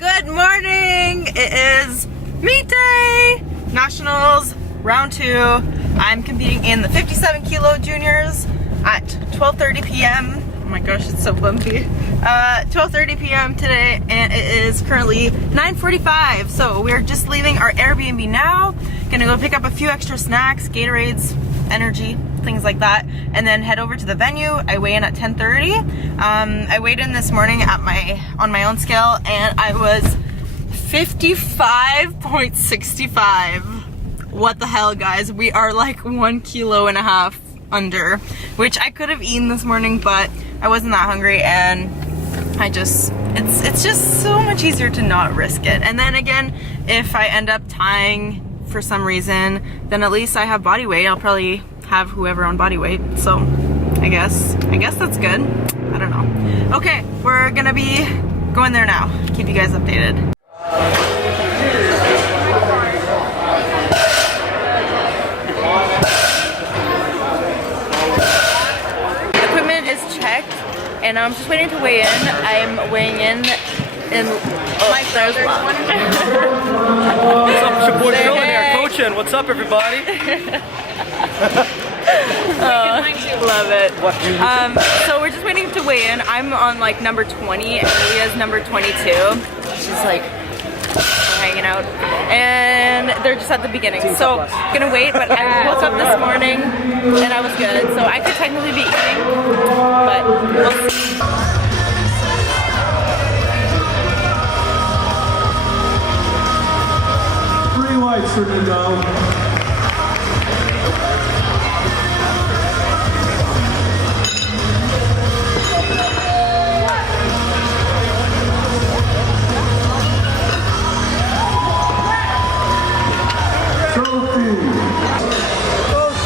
Good morning! It is meet day! Nationals, round 2. I'm competing in the 57 kilo juniors at 12:30 p.m. Oh my gosh, it's so bumpy. 12:30 p.m. today, and it is currently 9:45. So we're just leaving our Airbnb now. Gonna go pick up a few extra snacks, Gatorades, energy, things like that, and then head over to the venue. I weigh in at 10:30. I weighed in this morning at on my own scale, and I was 55.65. What the hell, guys? We are like 1.5 kilos under, which I could have eaten this morning, but I wasn't that hungry, and it's just so much easier to not risk it. And then again, if I end up tying for some reason, then at least I have body weight. I'll probably have whoever on body weight, so I guess that's good. I don't know. Okay, we're gonna be going there now. Keep you guys updated. Equipment is checked, and I'm just waiting to weigh in. I'm weighing in my there's one. What's up, it's your boy Phil in here, coaching. What's up, everybody? Love it. So we're just waiting to weigh in. I'm on like number 20, and Leah's number 22. She's like hanging out, and they're just at the beginning. So gonna wait, but I woke up this morning and I was good. So I could technically be eating, but we'll see. Lights for me, go.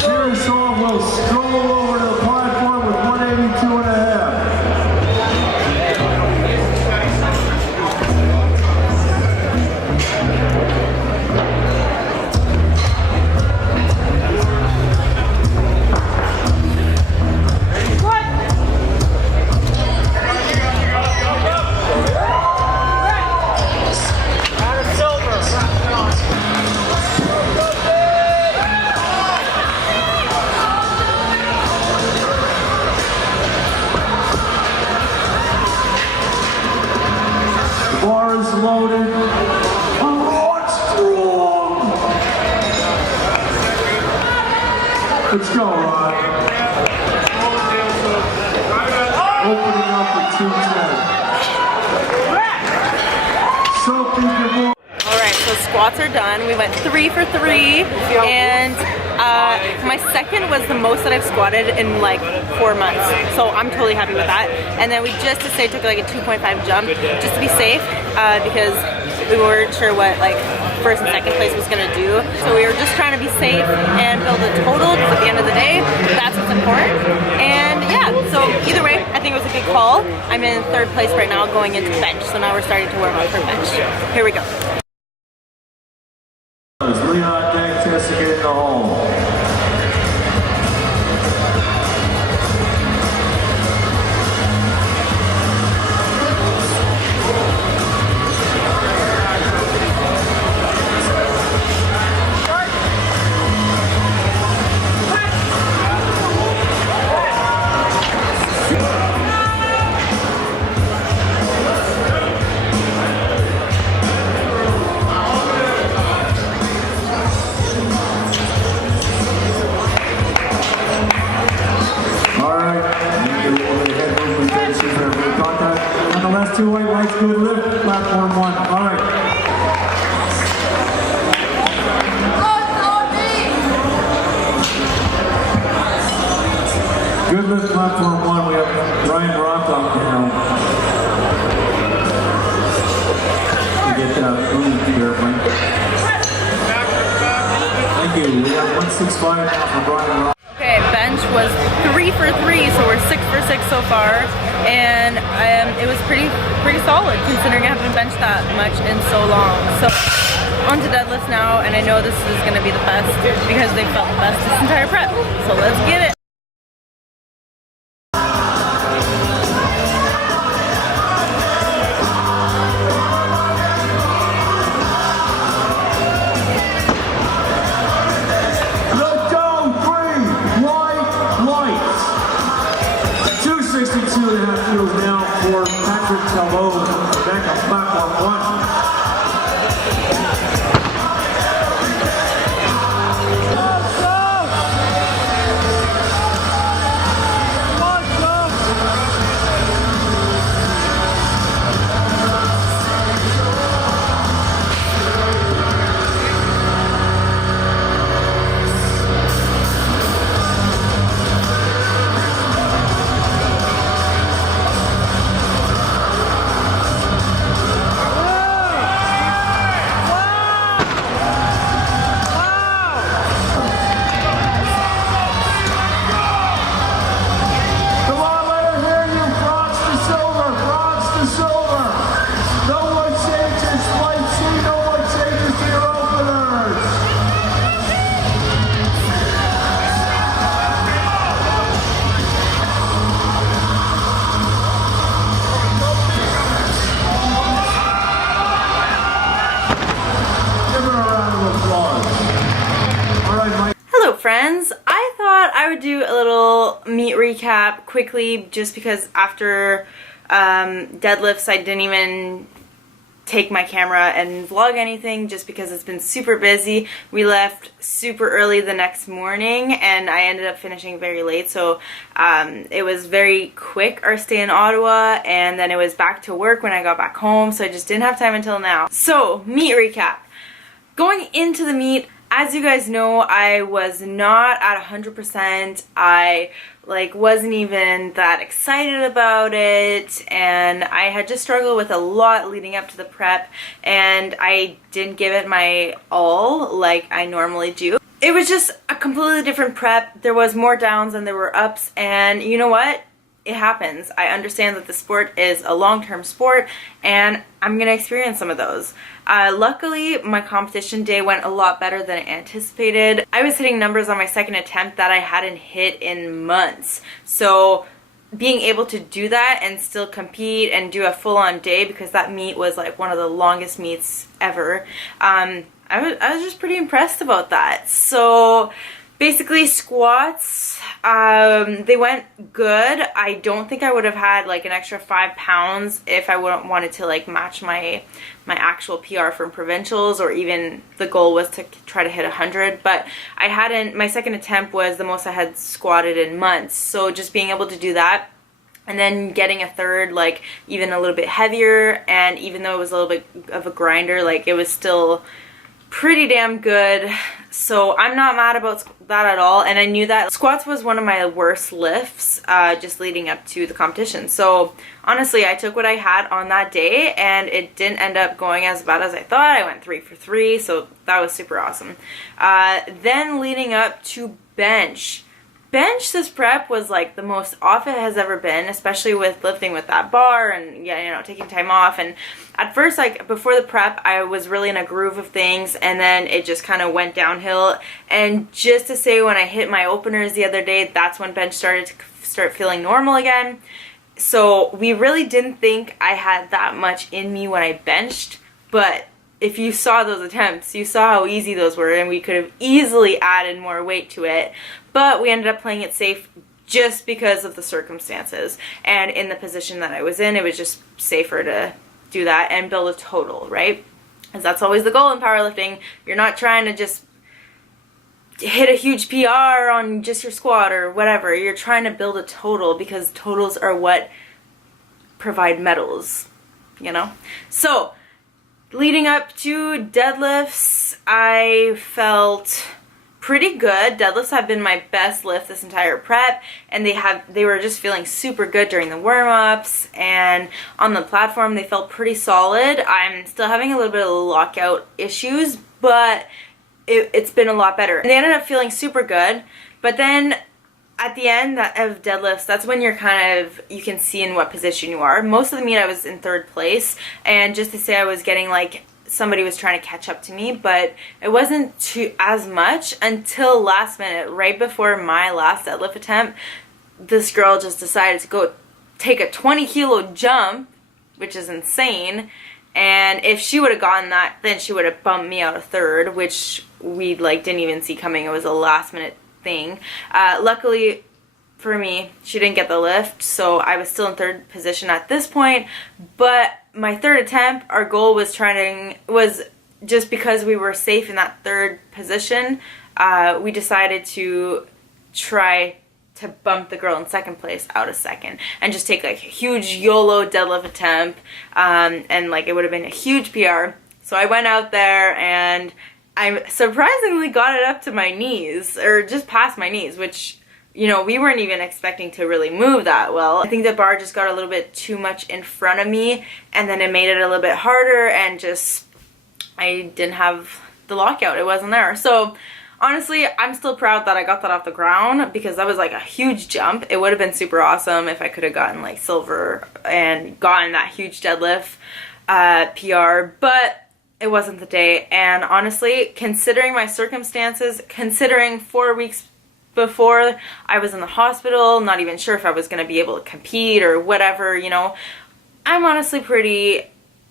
Here, Soph will stroll over to the platform with 182.5. Bar is loaded. Oh, strong. Let's go, Rod. Opening up for 210. Soph, you can move. Alright, so squats are done. We went 3 for 3, and my second was the most that I've squatted in like 4 months. So I'm totally happy with that. And then we just took like a 2.5 jump just to be safe, because we weren't sure what like first and second place was gonna do. So we were just trying to be safe and build a total, because at the end of the day, that's what's important. And yeah, so either way, I think it was a good call. I'm in 3rd place right now going into bench. So now we're starting to warm up for bench. Here we go. Leon Dang test to get in the hole. Two white lights, good lift, platform 1. All right. Good lift, platform 1. We have Ryan Roth on now. You get food here, Frank. Thank you. We have 165 now for Brian Roth. Okay, bench was 3 for 3, so we're 6 for 6 so far, and it was pretty solid considering I haven't benched that much in so long. So on to deadlifts now, and I know this is going to be the best because they felt the best this entire prep. So let's get it. elbows, back up platform 1. Friends, I thought I would do a little meet recap quickly just because after deadlifts I didn't even take my camera and vlog anything just because it's been super busy. We left super early the next morning and I ended up finishing very late, so it was very quick our stay in Ottawa, and then it was back to work when I got back home, so I just didn't have time until now. So meet recap. Going into the meet, as you guys know, I was not at 100%. I wasn't even that excited about it, and I had just struggled with a lot leading up to the prep, and I didn't give it my all like I normally do. It was just a completely different prep. There was more downs than there were ups, and you know what? It happens. I understand that the sport is a long-term sport, and I'm gonna experience some of those. Luckily, my competition day went a lot better than I anticipated. I was hitting numbers on my second attempt that I hadn't hit in months. So being able to do that and still compete and do a full-on day, because that meet was like one of the longest meets ever, I was just pretty impressed about that. So basically squats, they went good. I don't think I would have had like an extra 5 pounds if I wouldn't wanted to like match my actual PR from provincials, or even the goal was to try to hit 100, but I hadn't. My second attempt was the most I had squatted in months, so just being able to do that and then getting a third like even a little bit heavier, and even though it was a little bit of a grinder, like it was still pretty damn good. So I'm not mad about that at all, and I knew that squats was one of my worst lifts just leading up to the competition. So honestly, I took what I had on that day, and it didn't end up going as bad as I thought. I went 3 for 3, so that was super awesome. Then leading up to bench. This prep was like the most off it has ever been, especially with lifting with that bar and, yeah, you know, taking time off. And at first, like before the prep, I was really in a groove of things, and then it just kind of went downhill. And just to say, when I hit my openers the other day, that's when bench started to start feeling normal again. So we really didn't think I had that much in me when I benched, but if you saw those attempts, you saw how easy those were, and we could have easily added more weight to it. But we ended up playing it safe just because of the circumstances. And in the position that I was in, it was just safer to do that and build a total, right? Because that's always the goal in powerlifting. You're not trying to just hit a huge PR on just your squat or whatever. You're trying to build a total, because totals are what provide medals, you know? So leading up to deadlifts, I felt pretty good. Deadlifts have been my best lift this entire prep, and they were just feeling super good during the warm-ups, and on the platform they felt pretty solid. I'm still having a little bit of lockout issues, but it's been a lot better. And they ended up feeling super good, but then at the end of deadlifts, that's when you're you can see in what position you are. Most of the meet I was in 3rd place, and just to say I was getting like somebody was trying to catch up to me, but it wasn't as much until last minute, right before my last deadlift attempt. This girl just decided to go take a 20-kilo jump, which is insane, and if she would have gotten that, then she would have bumped me out of 3rd, which we like didn't even see coming. It was a last minute thing. Luckily for me. She didn't get the lift, so I was still in third position at this point. But my third attempt, our goal was just because we were safe in that third position, we decided to try to bump the girl in second place out of second and just take like a huge YOLO deadlift attempt, and like it would have been a huge PR. So I went out there and I surprisingly got it up to my knees, or just past my knees, which, you know, we weren't even expecting to really move that well. I think the bar just got a little bit too much in front of me, and then it made it a little bit harder, and just, I didn't have the lockout. It wasn't there. So honestly, I'm still proud that I got that off the ground, because that was like a huge jump. It would have been super awesome if I could have gotten like silver and gotten that huge deadlift PR, but it wasn't the day. And honestly, considering my circumstances, considering 4 weeks before I was in the hospital, not even sure if I was going to be able to compete or whatever, you know, I'm honestly pretty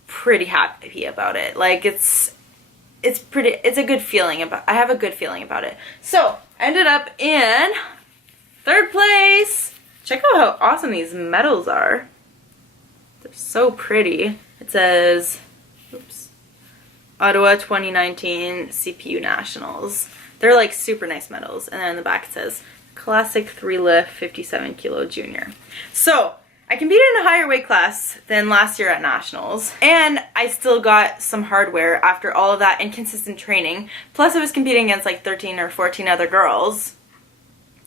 happy about it. Like, it's a good feeling I have a good feeling about it. So I ended up in third place. Check out how awesome these medals are. They're so pretty. It says, oops, Ottawa 2019 CPU Nationals. They're like super nice medals. And then in the back it says Classic 3 Lift 57 Kilo Junior. So I competed in a higher weight class than last year at Nationals, and I still got some hardware after all of that inconsistent training. Plus I was competing against like 13 or 14 other girls.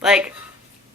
Like,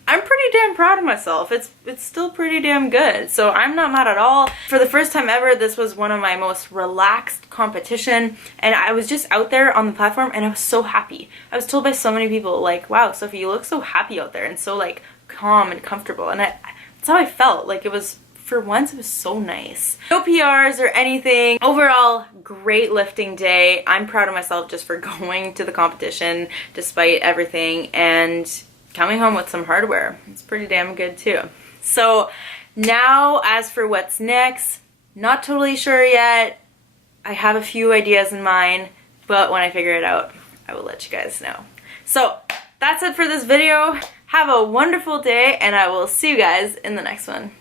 I'm pretty damn proud of myself. It's still pretty damn good. So I'm not mad at all. For the first time ever, this was one of my most relaxed competition, and I was just out there on the platform and I was so happy. I was told by so many people, like, wow, Sophie, you look so happy out there and so like calm and comfortable. And that's how I felt. Like, it was, for once, it was so nice. No PRs or anything. Overall, great lifting day. I'm proud of myself just for going to the competition despite everything and coming home with some hardware. It's pretty damn good too. So now, as for what's next, not totally sure yet. I have a few ideas in mind, but when I figure it out, I will let you guys know. So that's it for this video. Have a wonderful day, and I will see you guys in the next one.